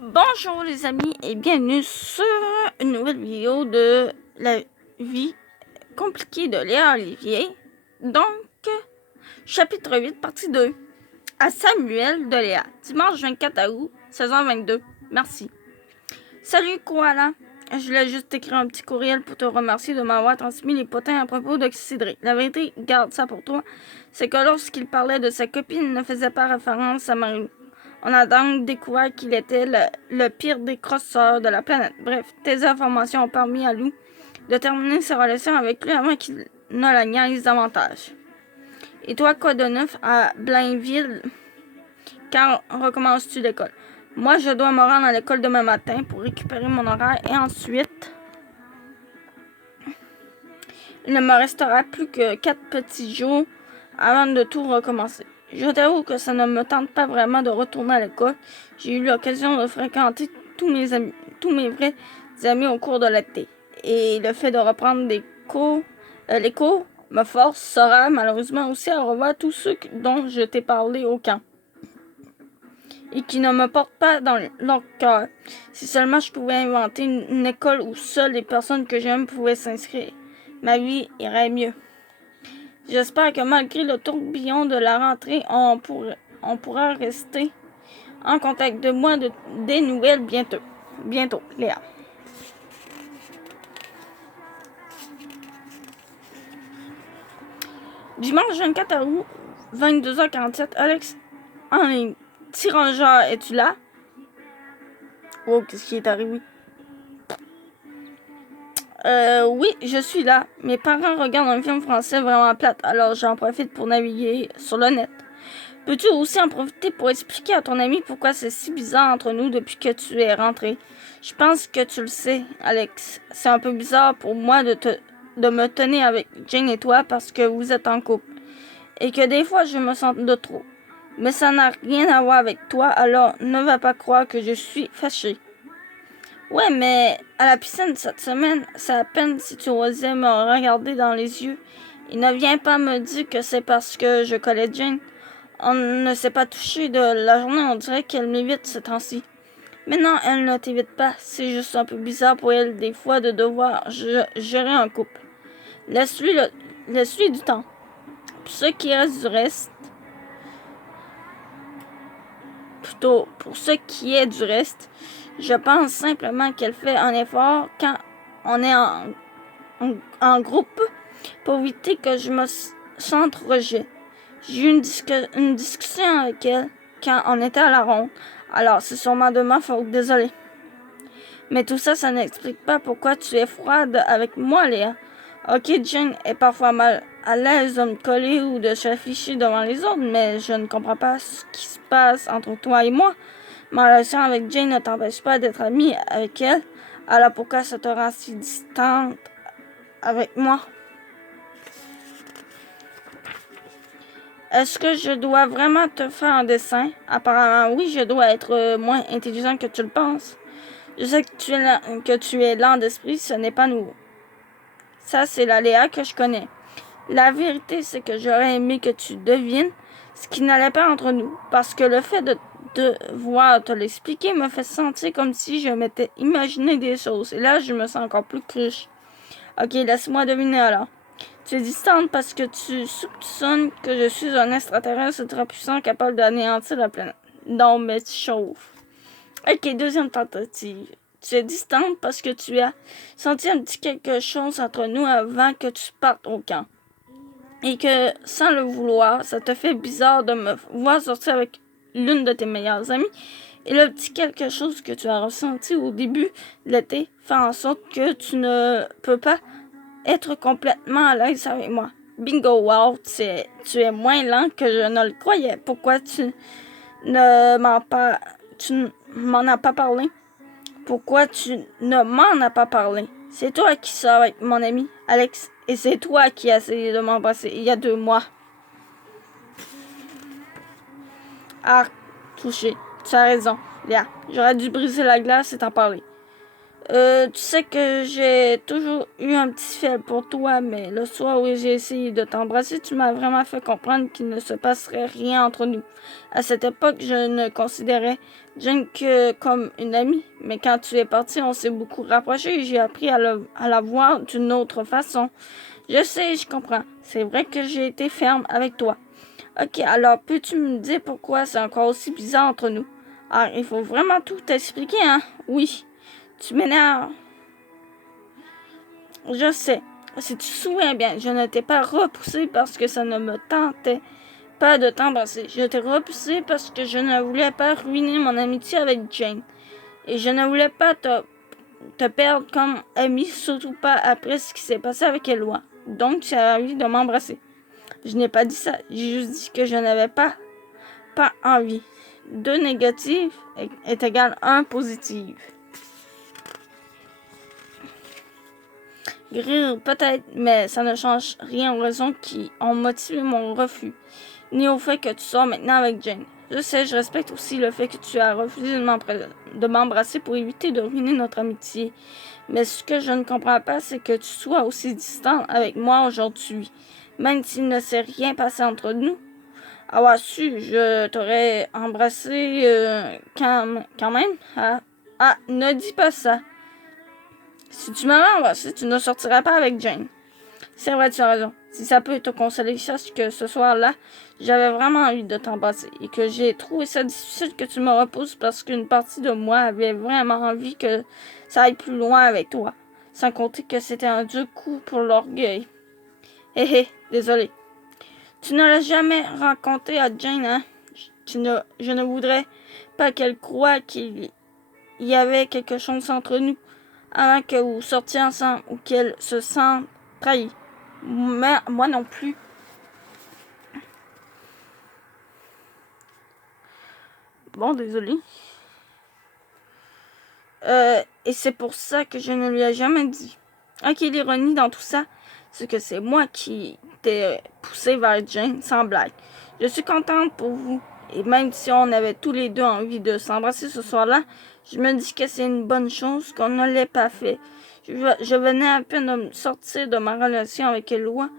Bonjour les amis et bienvenue sur une nouvelle vidéo de la vie compliquée de Léa Olivier. Donc, chapitre 8, partie 2. À Samuel de Léa, dimanche 24 août, 16h22. Merci. Salut Koala. Je voulais juste t'écrire un petit courriel pour te remercier de m'avoir transmis les potins à propos de Cédric. La vérité, garde ça pour toi, c'est que lorsqu'il parlait de sa copine, il ne faisait pas référence à Marie. On a donc découvert qu'il était le pire des crosseurs de la planète. Bref, tes informations ont permis à Lou de terminer sa relation avec lui avant qu'il ne la niaise davantage. Et toi, quoi de neuf à Blainville? Quand recommences-tu l'école? Moi, je dois me rendre à l'école demain matin pour récupérer mon horaire et ensuite, il ne me restera plus que 4 petits jours avant de tout recommencer. Je t'avoue que ça ne me tente pas vraiment de retourner à l'école. J'ai eu l'occasion de fréquenter tous mes vrais amis au cours de l'été. Et le fait de reprendre les cours me forcera malheureusement aussi à revoir tous ceux dont je t'ai parlé au camp. Et qui ne me portent pas dans leur cœur. Si seulement je pouvais inventer une école où seules les personnes que j'aime pouvaient s'inscrire, ma vie irait mieux. J'espère que malgré le tourbillon de la rentrée, on pourra rester en contact de moi des nouvelles bientôt. Bientôt, Léa. Dimanche 24 août, 22h47, Alex en ligne. Tirangeur, es-tu là? Oh, qu'est-ce qui est arrivé? Oui, je suis là. Mes parents regardent un film français vraiment plate, alors j'en profite pour naviguer sur le net. Peux-tu aussi en profiter pour expliquer à ton ami pourquoi c'est si bizarre entre nous depuis que tu es rentré? Je pense que tu le sais, Alex. C'est un peu bizarre pour moi de me tenir avec Jane et toi parce que vous êtes en couple. Et que des fois, je me sens de trop. Mais ça n'a rien à voir avec toi, alors ne va pas croire que je suis fâchée. Ouais, mais à la piscine cette semaine, c'est à peine si tu osais me regarder dans les yeux. Il ne vient pas me dire que c'est parce que je connais Jane. On ne s'est pas touché de la journée, on dirait qu'elle m'évite ce temps-ci. Mais non, elle ne t'évite pas. C'est juste un peu bizarre pour elle, des fois, de devoir gérer un couple. Laisse-lui du temps. Pour ce qui reste du reste, plutôt pour ce qui est du reste, je pense simplement qu'elle fait un effort quand on est en groupe pour éviter que je me sente rejet. J'ai eu une discussion avec elle quand on était à la ronde. Alors, c'est sûrement de ma faute, désolé. Mais tout ça, ça n'explique pas pourquoi tu es froide avec moi, Léa. Ok, Jane est parfois mal à l'aise de me coller ou de s'afficher devant les autres, mais je ne comprends pas ce qui se passe entre toi et moi. Ma relation avec Jane ne t'empêche pas d'être amie avec elle. Alors pourquoi ça te rend si distante avec moi? Est-ce que je dois vraiment te faire un dessin? Apparemment, oui, je dois être moins intelligent que tu le penses. Je sais que tu es lent d'esprit, ce n'est pas nouveau. Ça, c'est la Léa que je connais. La vérité, c'est que j'aurais aimé que tu devines ce qui n'allait pas entre nous, parce que le fait de devoir te l'expliquer me fait sentir comme si je m'étais imaginé des choses. Et là, je me sens encore plus cruche. Ok, laisse-moi deviner alors. Tu es distante parce que tu soupçonnes que je suis un extraterrestre ultra puissant capable d'anéantir la planète. Non, mais tu chauffes. Ok, deuxième tentative. Tu es distante parce que tu as senti un petit quelque chose entre nous avant que tu partes au camp. Et que, sans le vouloir, ça te fait bizarre de me voir sortir avec l'une de tes meilleures amies. Et le petit quelque chose que tu as ressenti au début de l'été fait en sorte que tu ne peux pas être complètement à l'aise avec moi. Bingo, wow, tu es moins lent que je ne le croyais. Pourquoi tu m'en as pas parlé? Pourquoi tu ne m'en as pas parlé? C'est toi qui sors avec mon ami, Alex, et c'est toi qui as essayé de m'embrasser il y a 2 mois. Ah, touché. Tu as raison, Léa. J'aurais dû briser la glace et t'en parler. Tu sais que j'ai toujours eu un petit faible pour toi, mais le soir où j'ai essayé de t'embrasser, tu m'as vraiment fait comprendre qu'il ne se passerait rien entre nous. À cette époque, je ne considérais Jane que comme une amie, mais quand tu es parti, on s'est beaucoup rapprochés et j'ai appris à la voir d'une autre façon. Je sais, je comprends. C'est vrai que j'ai été ferme avec toi. Ok, alors peux-tu me dire pourquoi c'est encore aussi bizarre entre nous? Ah, il faut vraiment tout t'expliquer, hein? Oui. Tu m'énerves. Je sais. Si tu te souviens bien, je ne t'ai pas repoussé parce que ça ne me tentait pas de t'embrasser. Je t'ai repoussé parce que je ne voulais pas ruiner mon amitié avec Jane. Et je ne voulais pas te perdre comme amie, surtout pas après ce qui s'est passé avec Eloi. Donc, tu as envie de m'embrasser. Je n'ai pas dit ça. J'ai juste dit que je n'avais pas envie. 2 négatifs est égal à 1 positif. Rire peut-être, mais ça ne change rien aux raisons qui ont motivé mon refus, ni au fait que tu sors maintenant avec Jane. Je sais, je respecte aussi le fait que tu as refusé de m'embrasser pour éviter de ruiner notre amitié. Mais ce que je ne comprends pas, c'est que tu sois aussi distant avec moi aujourd'hui, même s'il ne s'est rien passé entre nous. Avoir su, je t'aurais embrassé quand même. Ne dis pas ça. Si tu m'avais embrassé, tu ne sortirais pas avec Jane. C'est vrai, tu as raison. Si ça peut te consoler, sache que ce soir-là, j'avais vraiment envie de t'embrasser et que j'ai trouvé ça difficile que tu me repousses parce qu'une partie de moi avait vraiment envie que ça aille plus loin avec toi. Sans compter que c'était un dur coup pour l'orgueil. Hé hé, désolé. Tu ne l'as jamais raconté à Jane, hein? Je ne voudrais pas qu'elle croie qu'il y avait quelque chose entre nous avant que vous sortiez ensemble ou qu'elle se sente trahie. Mais moi non plus. Bon, désolé. Et c'est pour ça que je ne lui ai jamais dit. Ok, l'ironie dans tout ça, c'est que c'est moi qui t'ai poussé vers Jane, sans blague. Je suis contente pour vous. Et même si on avait tous les deux envie de s'embrasser ce soir-là, je me dis que c'est une bonne chose qu'on ne l'ait pas fait. Je venais à peine de me sortir de ma relation avec Eloi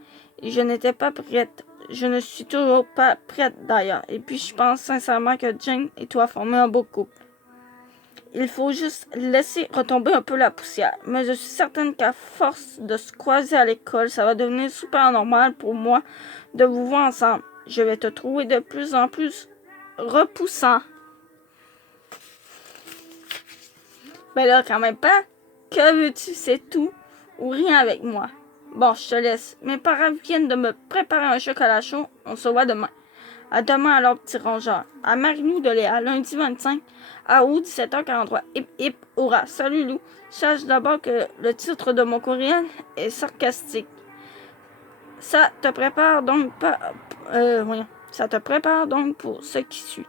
et je n'étais pas prête. Je ne suis toujours pas prête d'ailleurs. Et puis je pense sincèrement que Jane et toi formez un beau couple. Il faut juste laisser retomber un peu la poussière. Mais je suis certaine qu'à force de se croiser à l'école, ça va devenir super normal pour moi de vous voir ensemble. Je vais te trouver de plus en plus repoussant. Mais là, quand même pas. Que veux-tu, c'est tout ou rien avec moi. Bon, je te laisse. Mes parents viennent de me préparer un chocolat chaud. On se voit demain. À demain alors, petit rongeur. À Marie-Lou de Léa, lundi 25, à août 17h43. Hip hip, hurrah. Salut Lou. Sache d'abord que le titre de mon courriel est sarcastique. Ça te prépare donc Ça te prépare donc pour ce qui suit.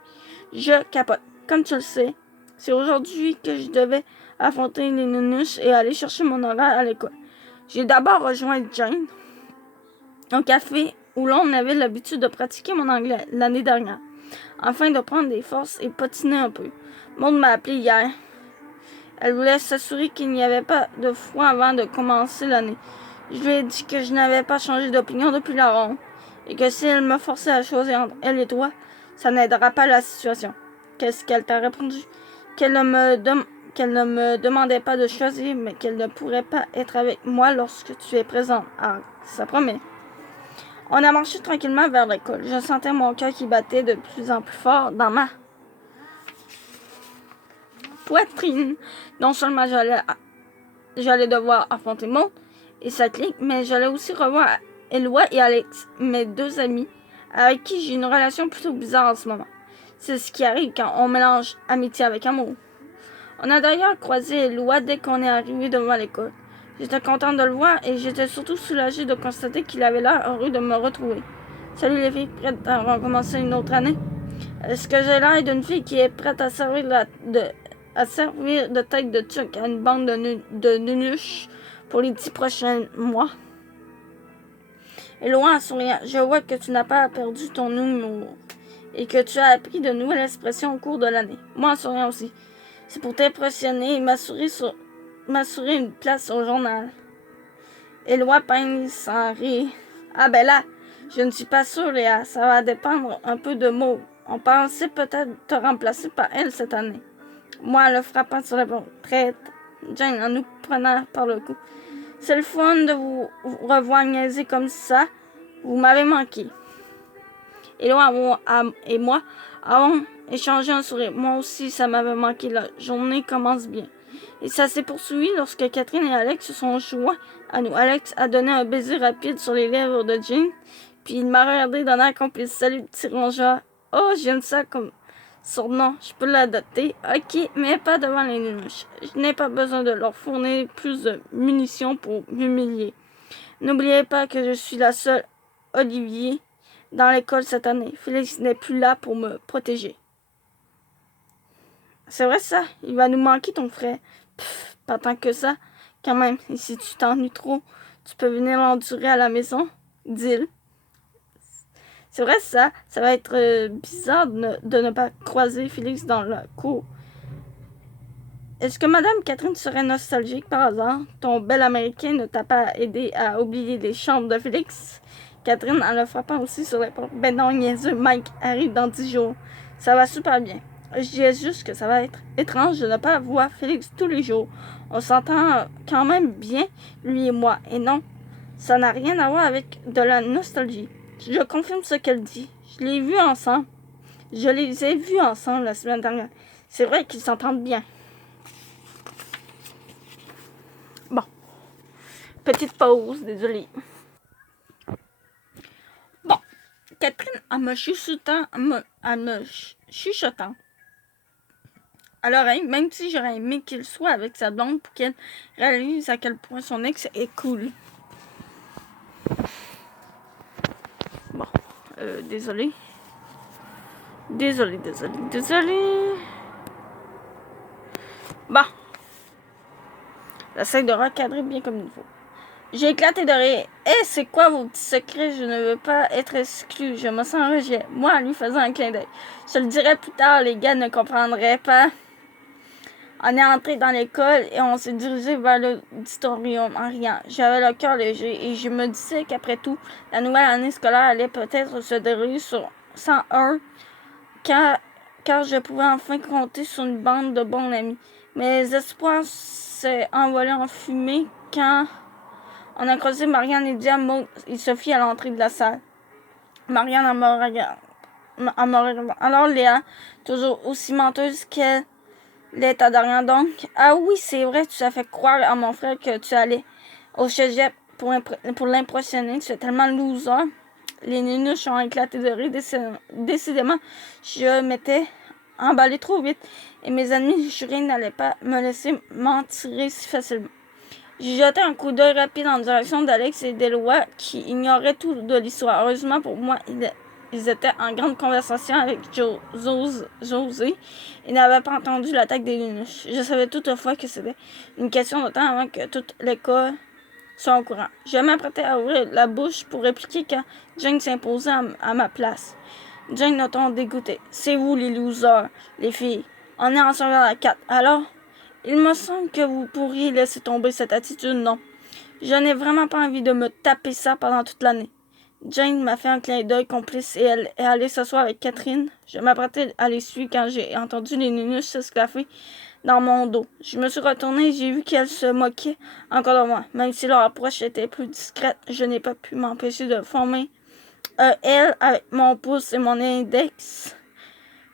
Je capote. Comme tu le sais, c'est aujourd'hui que je devais affronter les nounouches et aller chercher mon horaire à l'école. J'ai d'abord rejoint Jane au café où l'on avait l'habitude de pratiquer mon anglais l'année dernière, afin de prendre des forces et patiner un peu. Maud m'a appelé hier. Elle voulait s'assurer qu'il n'y avait pas de froid avant de commencer l'année. Je lui ai dit que je n'avais pas changé d'opinion depuis la ronde, et que si elle me forçait à choisir entre elle et toi, ça n'aidera pas la situation. Qu'est-ce qu'elle t'a répondu? Qu'elle ne me demandait pas de choisir, mais qu'elle ne pourrait pas être avec moi lorsque tu es présente. Ah, ça promet. On a marché tranquillement vers l'école. Je sentais mon cœur qui battait de plus en plus fort dans ma poitrine. Non seulement j'allais devoir affronter Maud et sa clique, mais j'allais aussi revoir Eloi et Alex, mes 2 amis, avec qui j'ai une relation plutôt bizarre en ce moment. C'est ce qui arrive quand on mélange amitié avec amour. On a d'ailleurs croisé Eloi dès qu'on est arrivé devant l'école. J'étais contente de le voir et j'étais surtout soulagée de constater qu'il avait l'air heureux de me retrouver. Salut les filles, prêtes à recommencer une autre année? Est-ce que j'ai l'air d'une fille qui est prête à servir de tête de tuque à une bande de nunuches pour les 10 prochains mois? Et loin en souriant, je vois que tu n'as pas perdu ton humour et que tu as appris de nouvelles expressions au cours de l'année. Moi en souriant aussi. C'est pour t'impressionner et m'assurer une place au journal. Éloi pince sans rire. Ah ben là, je ne suis pas sûre, Léa. Ça va dépendre un peu de Maud. On pensait peut-être te remplacer par elle cette année. Moi, le frappant sur la traite, Jane en nous prenant par le cou. C'est le fun de vous revoir niaiser comme ça. Vous m'avez manqué. Éloi et moi avons échangé un sourire. Moi aussi, ça m'avait manqué. La journée commence bien. Et ça s'est poursuivi lorsque Catherine et Alex se sont joints à nous. Alex a donné un baiser rapide sur les lèvres de Jane, puis il m'a regardé d'un air complice. Salut, petit rongeur. Oh, j'aime ça comme surnom. Je peux l'adopter. Ok, mais pas devant les nuages. Je n'ai pas besoin de leur fournir plus de munitions pour m'humilier. N'oubliez pas que je suis la seule Olivier dans l'école cette année. Félix n'est plus là pour me protéger. C'est vrai ça, il va nous manquer ton frère. Pff, pas tant que ça. Quand même, et si tu t'ennuies trop, tu peux venir l'endurer à la maison, dit-il. C'est vrai ça va être bizarre de ne pas croiser Félix dans la cour. Est-ce que Madame Catherine serait nostalgique par hasard? Ton bel Américain ne t'a pas aidé à oublier les chambres de Félix? Catherine, en le frappant aussi sur l'épaule. Ben non, niaiseux, Mike arrive dans 10 jours. Ça va super bien. Je disais juste que ça va être étrange de ne pas voir Félix tous les jours. On s'entend quand même bien, lui et moi. Et non, ça n'a rien à voir avec de la nostalgie. Je confirme ce qu'elle dit. Je les ai vus ensemble. Je les ai vus ensemble la semaine dernière. C'est vrai qu'ils s'entendent bien. Bon. Petite pause, désolée. Bon. Catherine, en me chuchotant à l'oreille, même si j'aurais aimé qu'il soit avec sa blonde pour qu'elle réalise à quel point son ex est cool. Bon, désolé. Désolé. Bon. J'essaie de recadrer bien comme il faut. J'ai éclaté de rire. Eh, c'est quoi vos petits secrets? Je ne veux pas être exclu. Je me sens rejet. Moi, en lui faisant un clin d'œil. Je le dirai plus tard, les gars ne comprendraient pas. On est entré dans l'école et on s'est dirigé vers l'auditorium en riant. J'avais le cœur léger et je me disais qu'après tout, la nouvelle année scolaire allait peut-être se dérouler sur 101 car je pouvais enfin compter sur une bande de bons amis. Mes espoirs s'est envolé en fumée quand on a croisé Marianne et Dia, Maud et Sophie à l'entrée de la salle. Marianne en me regardant. Alors Léa, toujours aussi menteuse qu'elle l'est ta dernière donc. Ah oui, c'est vrai, tu as fait croire à mon frère que tu allais au cégep pour l'impressionner. Tu es tellement loser. Les nénouches ont éclaté de rire. Décidément, je m'étais emballé trop vite et mes amis jurés n'allaient pas me laisser m'en tirer si facilement. J'ai jeté un coup d'œil rapide en direction d'Alex et d'Éloi qui ignoraient tout de l'histoire. Heureusement pour moi, ils étaient en grande conversation avec José et n'avaient pas entendu l'attaque des Nunuches. Je savais toutefois que c'était une question de temps avant que toute l'école soit au courant. Je m'apprêtais à ouvrir la bouche pour répliquer quand Jane s'imposait à ma place. Jane notant dégoûtée. C'est vous les losers, les filles. On est ensemble à 4. Alors, il me semble que vous pourriez laisser tomber cette attitude, non? Je n'ai vraiment pas envie de me taper ça pendant toute l'année. Jane m'a fait un clin d'œil complice et elle est allée s'asseoir avec Catherine. Je m'apprêtais à les suivre quand j'ai entendu les nunuches s'esclaffer dans mon dos. Je me suis retournée et j'ai vu qu'elles se moquaient encore de moi. Même si leur approche était plus discrète, je n'ai pas pu m'empêcher de former un L avec mon pouce et mon index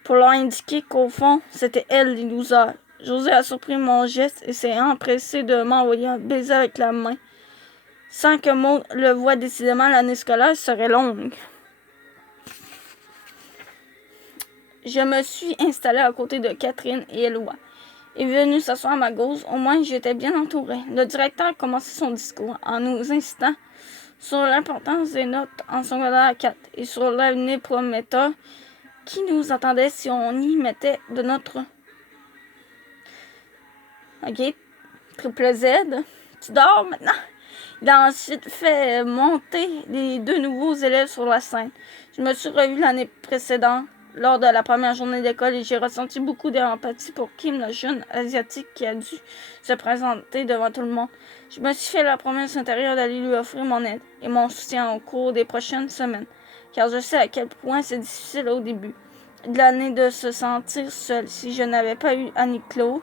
pour leur indiquer qu'au fond, c'était elles les losers. José a surpris mon geste et s'est empressé de m'envoyer un baiser avec la main. Sans que Maud le voie, décidément, l'année scolaire serait longue. Je me suis installée à côté de Catherine et Éloi. Est venu s'asseoir à ma gauche, au moins j'étais bien entourée. Le directeur a commencé son discours en nous incitant sur l'importance des notes en secondaire 4 et sur l'avenir prometteur qui nous attendait si on y mettait de notre... Ok, triple Z, tu dors maintenant? Il a ensuite fait monter les deux nouveaux élèves sur la scène. Je me suis revue l'année précédente. lors de la première journée d'école et j'ai ressenti beaucoup d'empathie pour Kim, le jeune asiatique qui a dû se présenter devant tout le monde. Je me suis fait la promesse intérieure d'aller lui offrir mon aide et mon soutien au cours des prochaines semaines, car je sais à quel point c'est difficile au début de l'année de se sentir seule. Si je n'avais pas eu Annie-Claude,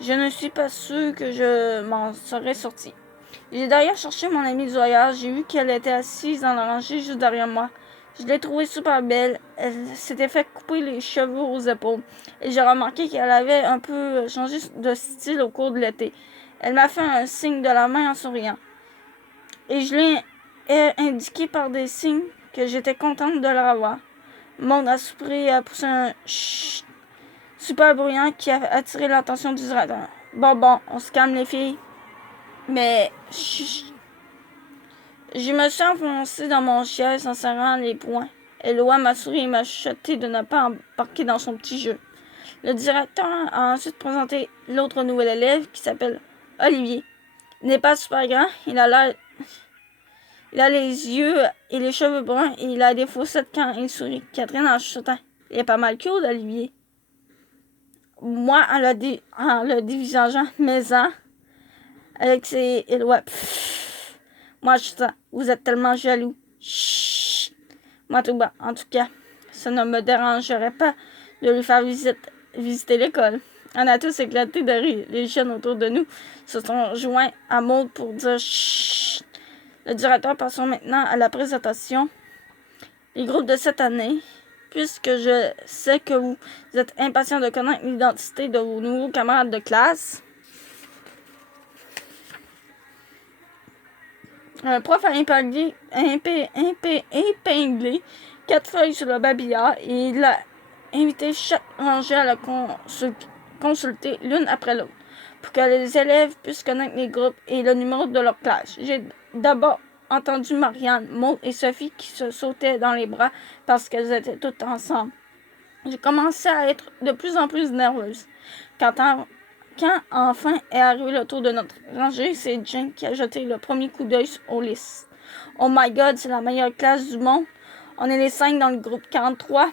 je ne suis pas sûre que je m'en serais sortie. J'ai d'ailleurs cherché mon amie du voyage. J'ai vu qu'elle était assise dans la rangée juste derrière moi. Je l'ai trouvée super belle. Elle s'était fait couper les cheveux aux épaules. Et j'ai remarqué qu'elle avait un peu changé de style au cours de l'été. Elle m'a fait un signe de la main en souriant. Et je lui ai indiqué par des signes que j'étais contente de la revoir. Maud a soupiré et a poussé un chut super bruyant qui a attiré l'attention du directeur. Bon, on se calme les filles. Mais chut. Je me suis enfoncée dans mon siège en serrant les poings. Eloi m'a souri et m'a chuchoté de ne pas embarquer dans son petit jeu. Le directeur a ensuite présenté l'autre nouvel élève qui s'appelle Olivier. Il n'est pas super grand, il a les yeux et les cheveux bruns et il a des fossettes quand il sourit. Catherine en chuchotant. Il est pas mal cute, Olivier. Moi, en le dévisageant, mais avec ses Eloi. Moi, je sens, vous êtes tellement jaloux. Chut. Moi, tout bas. En tout cas, ça ne me dérangerait pas de lui faire visiter l'école. On a tous éclaté de rire. Les jeunes autour de nous se sont joints à Maud pour dire chut. Le directeur passons maintenant à la présentation. Les groupes de cette année, puisque je sais que vous êtes impatients de connaître l'identité de vos nouveaux camarades de classe. Un prof a épinglé 4 feuilles sur le babillard et il a invité chaque rangée à la consulter l'une après l'autre pour que les élèves puissent connaître les groupes et le numéro de leur classe. J'ai d'abord entendu Marianne, Maud et Sophie qui se sautaient dans les bras parce qu'elles étaient toutes ensemble. J'ai commencé à être de plus en plus nerveuse. Quand enfin est arrivé le tour de notre rangée, c'est Jane qui a jeté le premier coup d'œil aux listes. Oh my god, c'est la meilleure classe du monde. On est les 5 dans le groupe 43.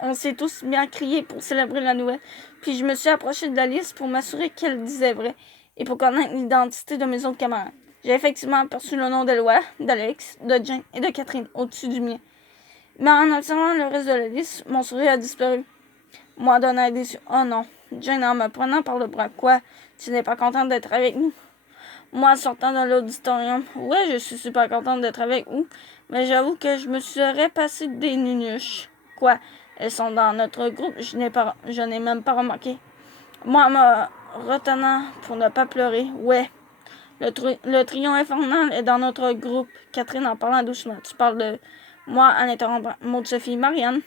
On s'est tous mis à crier pour célébrer la nouvelle. Puis je me suis approchée de la liste pour m'assurer qu'elle disait vrai et pour connaître l'identité de mes autres camarades. J'ai effectivement aperçu le nom d'Eloi, d'Alex, de Jane et de Catherine au-dessus du mien. Mais en observant le reste de la liste, mon sourire a disparu. Moi, Donna est déçue. Oh non. Jane en me prenant par le bras. Quoi? Tu n'es pas contente d'être avec nous? Moi, sortant de l'auditorium. Ouais, je suis super contente d'être avec vous. Mais j'avoue que je me serais passé des nunuches. Quoi? Elles sont dans notre groupe. Je n'ai même pas remarqué. Moi, me retenant pour ne pas pleurer. Ouais. Le trio infernal est dans notre groupe. Catherine en parlant doucement. Tu parles de moi en interrompant Maud, Sophie, Marianne.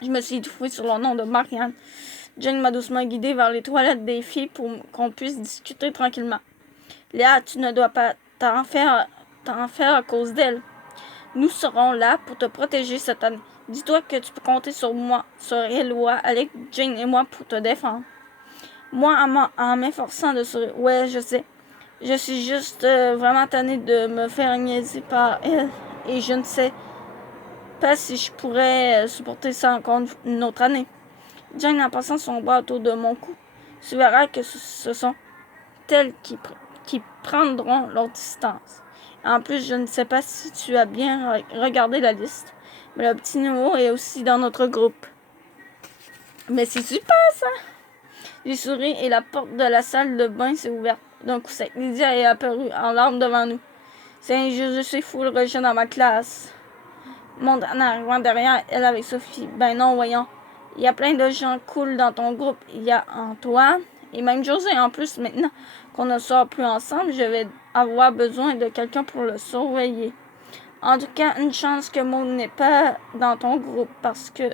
Je me suis étouffée sur le nom de Marianne. Jane m'a doucement guidée vers les toilettes des filles pour qu'on puisse discuter tranquillement. Léa, tu ne dois pas t'en faire à cause d'elle. Nous serons là pour te protéger cette année. Dis-toi que tu peux compter sur moi, sur Eloi, Alex, Jane et moi pour te défendre. Moi, en m'efforçant de sourire. Ouais, je sais. Je suis juste vraiment tannée de me faire niaiser par elle. Et je ne sais pas si je pourrais supporter ça encore une autre année. Jane en passant son bras autour de mon cou. Tu verras que ce sont elles qui prendront leur distance. En plus, je ne sais pas si tu as bien regardé la liste, mais le petit nouveau est aussi dans notre groupe. Mais c'est super ça! J'ai souri et la porte de la salle de bain s'est ouverte. D'un coup sec, Lydia est apparue en larmes devant nous. C'est injuste, je suis fou le rejet dans ma classe. Monte en arrivant derrière elle avec Sophie. Ben non, voyons. Il y a plein de gens cool dans ton groupe. Il y a Antoine et même José. En plus, maintenant qu'on ne sort plus ensemble, je vais avoir besoin de quelqu'un pour le surveiller. En tout cas, une chance que Maud n'est pas dans ton groupe parce que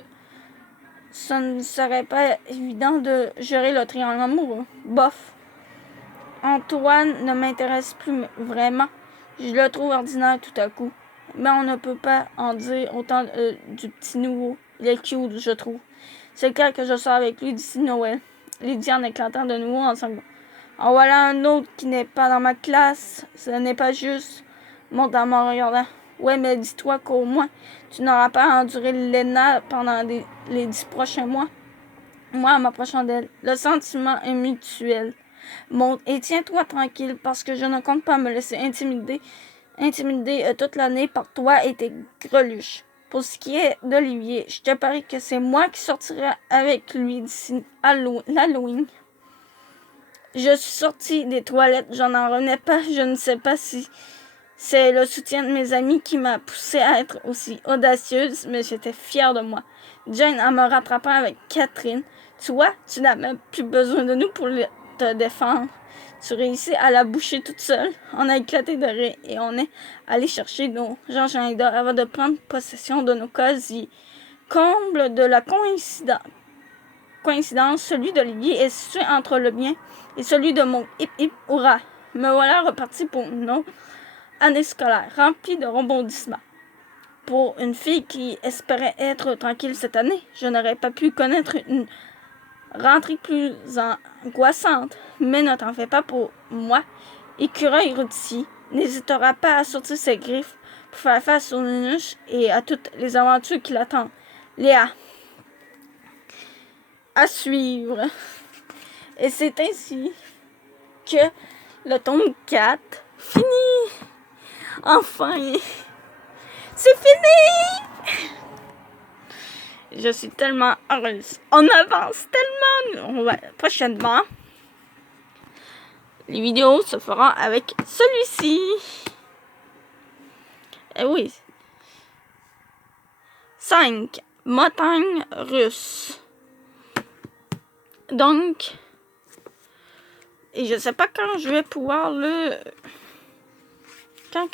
ça ne serait pas évident de gérer le triangle amoureux. Bof. Antoine ne m'intéresse plus vraiment. Je le trouve ordinaire tout à coup. Mais on ne peut pas en dire autant du petit nouveau. Il est cute, je trouve. C'est le cas que je sors avec lui d'ici Noël. Lydia en éclatant de nouveau en sanglots. En voilà un autre qui n'est pas dans ma classe. Ce n'est pas juste. Monte en me regardant. Ouais, mais dis-toi qu'au moins, tu n'auras pas à endurer l'ENA pendant les 10 prochains mois. Moi, en m'approchant d'elle, le sentiment est mutuel. Monte et tiens-toi tranquille parce que je ne compte pas me laisser intimider toute l'année par toi et tes greluches. Pour ce qui est d'Olivier, je te parie que c'est moi qui sortirai avec lui d'ici l'Halloween. Je suis sortie des toilettes, j'en en revenais pas, je ne sais pas si c'est le soutien de mes amis qui m'a poussée à être aussi audacieuse, mais j'étais fière de moi. Jane, en me rattrapant avec Catherine, tu vois, tu n'as même plus besoin de nous pour te défendre. Tu réussis à la boucher toute seule. On a éclaté de rire et on est allé chercher nos agendas avant de prendre possession de nos casiers. Comble de la coïncidence, celui d'Olivier est situé entre le mien et celui de mon hip hip hurrah. Me voilà reparti pour une autre année scolaire remplie de rebondissements. Pour une fille qui espérait être tranquille cette année, je n'aurais pas pu connaître une rentrée plus angoissante. Mais ne t'en fais pas pour moi. Écureuil rôti n'hésitera pas à sortir ses griffes pour faire face aux nunuches et à toutes les aventures qui l'attendent. Léa. À suivre. Et c'est ainsi que le tome 4 finit. Enfin, c'est fini! Je suis tellement heureuse. On avance tellement. Prochainement, les vidéos se feront avec celui-ci. Eh oui. 5. Montagne russe. Donc, et je sais pas quand je vais pouvoir le... Quand.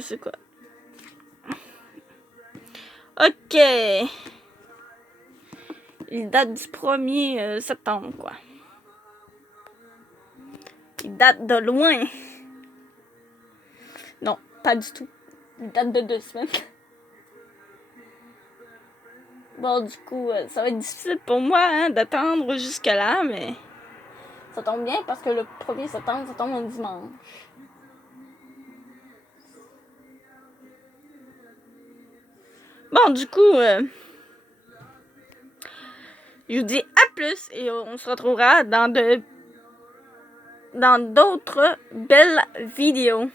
C'est quoi? Ok. Il date du 1er septembre, quoi. Il date de loin. Non, pas du tout. Il date de 2 semaines. Bon, du coup, ça va être difficile pour moi d'attendre jusque-là, mais ça tombe bien parce que le 1er septembre, ça tombe un dimanche. Bon, du coup, je vous dis à plus et on se retrouvera dans d'autres belles vidéos.